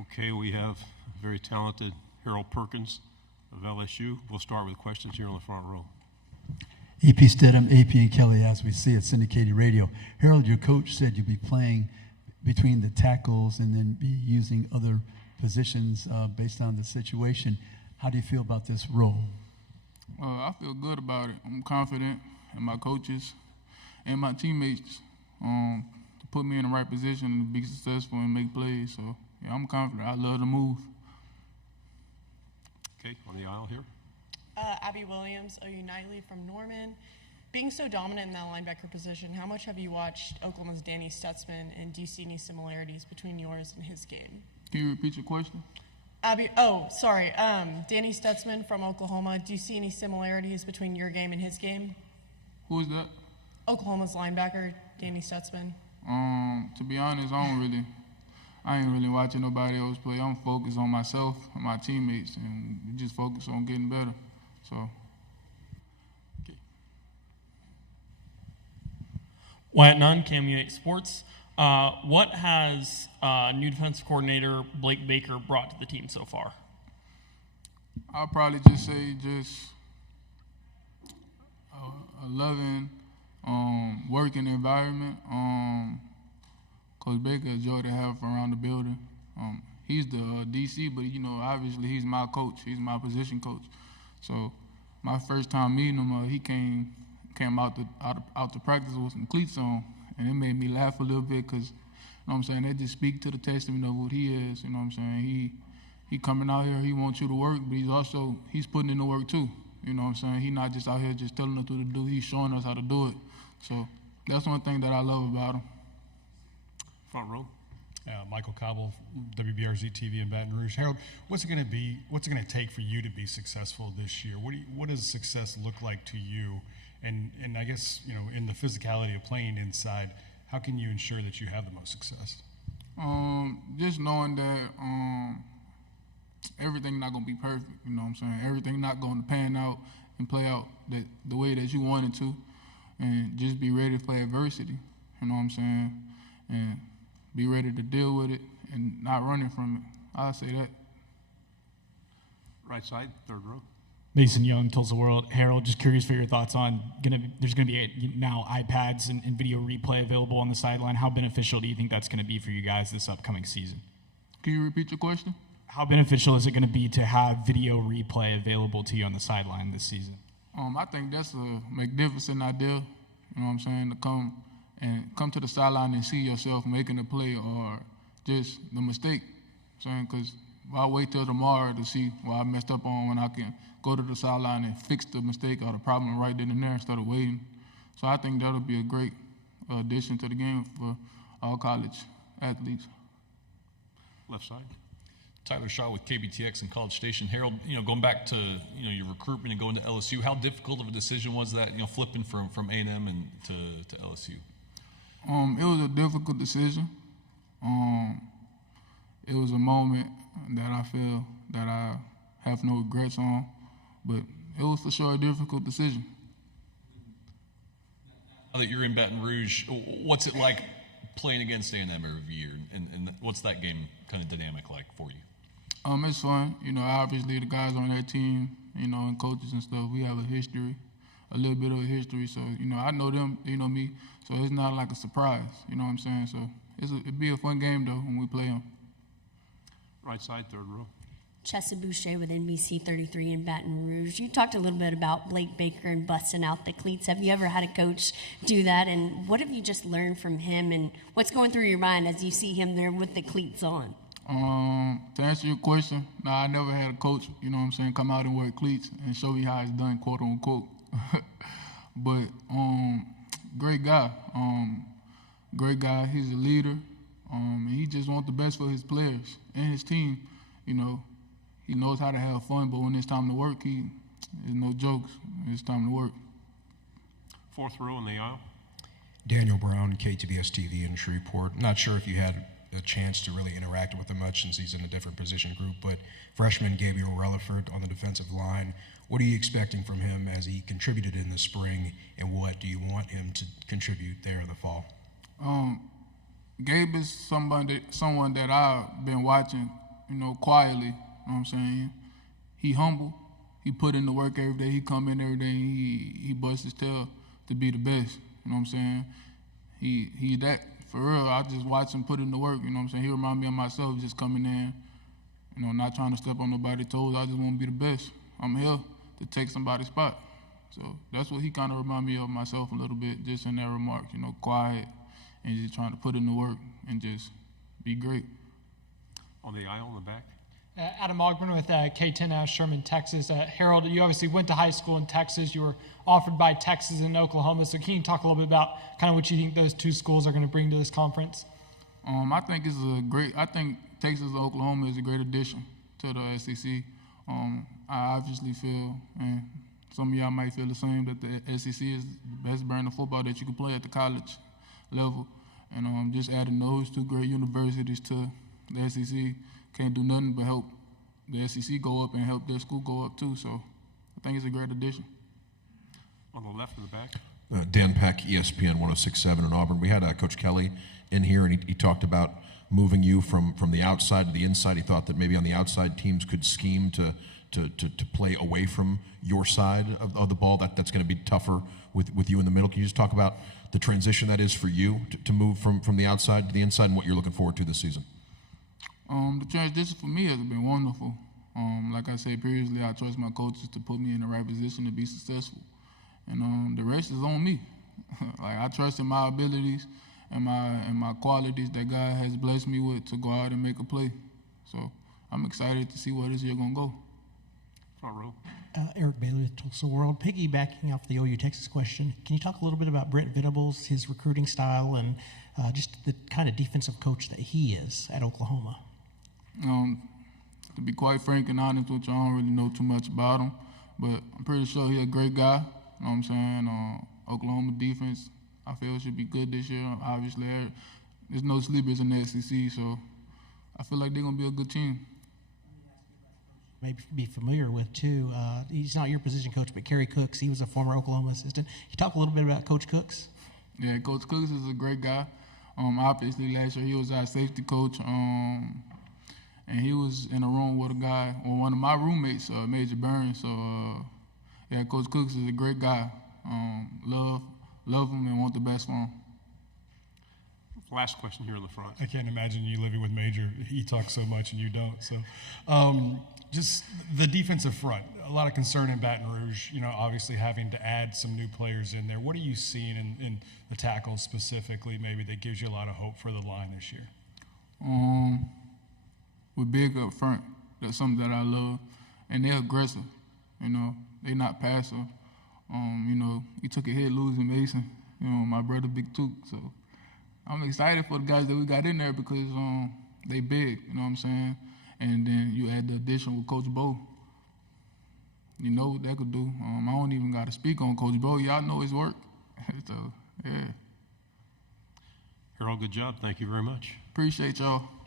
Okay, we have very talented Harold Perkins of LSU. We'll start with questions here on the front row. AP Stidham, AP and Kelly, as we see at syndicated radio. Harold, your coach said you'd be playing between the tackles and then be using other positions based on the situation. How do you feel about this role? I feel good about it. I'm confident in my coaches and my teammates to put me in the right position to be successful and make plays. So, yeah, I'm confident. I love to move. Okay, on the aisle here. Abby Williams, OU Nightly from Norman. Being so dominant in that linebacker position, how much have you watched Oklahoma's Danny Stutzman, and do you see any similarities between yours and his game? Can you repeat your question? Danny Stutzman from Oklahoma. Do you see any similarities between your game and his game? Who is that? Oklahoma's linebacker, Danny Stutzman. To be honest, I ain't really watching nobody else play. I'm focused on myself and my teammates, and we just focus on getting better. So. Okay. Wyatt Nunn, Cameo 8 Sports. What has new defensive coordinator Blake Baker brought to the team so far? I'll probably just say a loving, working environment. Coach Baker, a joy to have around the building. He's the DC, but obviously he's my coach. He's my position coach. So my first time meeting him, he came out to practice with some cleats on, and it made me laugh a little bit because, they just speak to the testament of what he is. He coming out here, he wants you to work, but he's putting in the work too. He's not just out here just telling us what to do. He's showing us how to do it. So that's one thing that I love about him. Front row. Michael Cobble, WBRZ TV in Baton Rouge. Harold, what's it going to take for you to be successful this year? What does success look like to you? And I guess, in the physicality of playing inside, how can you ensure that you have the most success? Just knowing that everything's not going to be perfect, Everything's not going to pan out and play out the way that you want it to. And just be ready for adversity, And be ready to deal with it and not running from it. I'll say that. Right side, third row. Mason Young, Tulsa World. Harold, just curious for your thoughts on there's going to be now iPads and video replay available on the sideline. How beneficial do you think that's going to be for you guys this upcoming season? Can you repeat your question? How beneficial is it going to be to have video replay available to you on the sideline this season? I think that's a magnificent idea, to come to the sideline and see yourself making a play or just the mistake. Because I'll wait till tomorrow to see what I messed up on when I can go to the sideline and fix the mistake or the problem right then and there instead of waiting. So I think that'll be a great addition to the game for all college athletes. Left side. Tyler Shaw with KBTX and College Station. Harold, going back to your recruitment and going to LSU, how difficult of a decision was that? Flipping from A&M and to LSU. It was a difficult decision. It was a moment that I feel that I have no regrets on, but it was for sure a difficult decision. Now that you're in Baton Rouge, what's it like playing against A&M every year, and what's that game kind of dynamic like for you? It's fun. Obviously the guys on that team, and coaches and stuff, we have a little bit of a history. So, I know them, they know me. So it's not like a surprise, So it'd be a fun game, though, when we play them. Right side, third row. Chessa Boucher with NBC 33 in Baton Rouge. You talked a little bit about Blake Baker and busting out the cleats. Have you ever had a coach do that? And what have you just learned from him? And what's going through your mind as you see him there with the cleats on? To answer your question, no, I never had a coach, come out and wear cleats and show me how it's done, quote unquote. But great guy. He's a leader. And he just wants the best for his players and his team. He knows how to have fun, but when it's time to work, there's no jokes. It's time to work. Fourth row in the aisle. Daniel Brown, KTBS TV in Shreveport. Not sure if you had a chance to really interact with him much since he's in a different position group, but freshman Gabriel Relaford on the defensive line, what are you expecting from him as he contributed in the spring, and what do you want him to contribute there in the fall? Gabe is someone that I've been watching quietly. You know what I'm saying? He humble. He put in the work every day. He come in every day. He busts his tail to be the best. You know what I'm saying? He that for real. I just watch him put in the work. You know what I'm saying? He remind me of myself, just coming in, not trying to step on nobody's toes. I just want to be the best. I'm here to take somebody's spot. So that's what he kind of remind me of myself a little bit, just in that remark. Quiet and just trying to put in the work and just be great. On the aisle in the back. Adam Ogburn with K10 out of Sherman, Texas. Harold, you obviously went to high school in Texas. You were offered by Texas and Oklahoma. So can you talk a little bit about kind of what you think those two schools are going to bring to this conference? I think Texas and Oklahoma is a great addition to the SEC. I obviously feel, and some of y'all might feel the same, that the SEC is the best brand of football that you can play at the college level. And just adding those two great universities to the SEC can't do nothing but help the SEC go up and help their school go up too. So I think it's a great addition. On the left in the back. Dan Peck, ESPN 106.7 in Auburn. We had Coach Kelly in here, and he talked about moving you from the outside to the inside. He thought that maybe on the outside teams could scheme to play away from your side of the ball. That's going to be tougher with you in the middle. Can you just talk about the transition that is for you to move from the outside to the inside and what you're looking forward to this season? The transition for me has been wonderful. Like I said previously, I trust my coaches to put me in the right position to be successful. And the rest is on me. Like, I trust in my abilities and my qualities that God has blessed me with to go out and make a play. So I'm excited to see where this year gonna go. Front row. Eric Bailey with Tulsa World. Piggybacking off the OU Texas question, can you talk a little bit about Brent Venables, his recruiting style, and just the kind of defensive coach that he is at Oklahoma? To be quite frank and honest with you, I don't really know too much about him, but I'm pretty sure he's a great guy. You know what I'm saying? Oklahoma defense, I feel should be good this year. Obviously, there's no sleepers in the SEC, so I feel like they're going to be a good team. Maybe be familiar with, too. He's not your position coach, but Kerry Cooks, he was a former Oklahoma assistant. Can you talk a little bit about Coach Cooks? Yeah, Coach Cooks is a great guy. Obviously, last year he was our safety coach, and he was in a room with a guy, or one of my roommates, Major Burns. So, yeah, Coach Cooks is a great guy. Love him and want the best for him. Last question here in the front. I can't imagine you living with Major. He talks so much and you don't. So, just the defensive front, a lot of concern in Baton Rouge, obviously having to add some new players in there. What are you seeing in the tackles specifically, maybe, that gives you a lot of hope for the line this year? We're big up front. That's something that I love. And they're aggressive. They're not passive. We took a hit losing Mason, my brother Big Took. So I'm excited for the guys that we got in there because they big, you know what I'm saying? And then you add the addition with Coach Bo. You know what that could do. I don't even got to speak on Coach Bo. Y'all know his work. So, yeah. Harold, good job. Thank you very much. Appreciate y'all.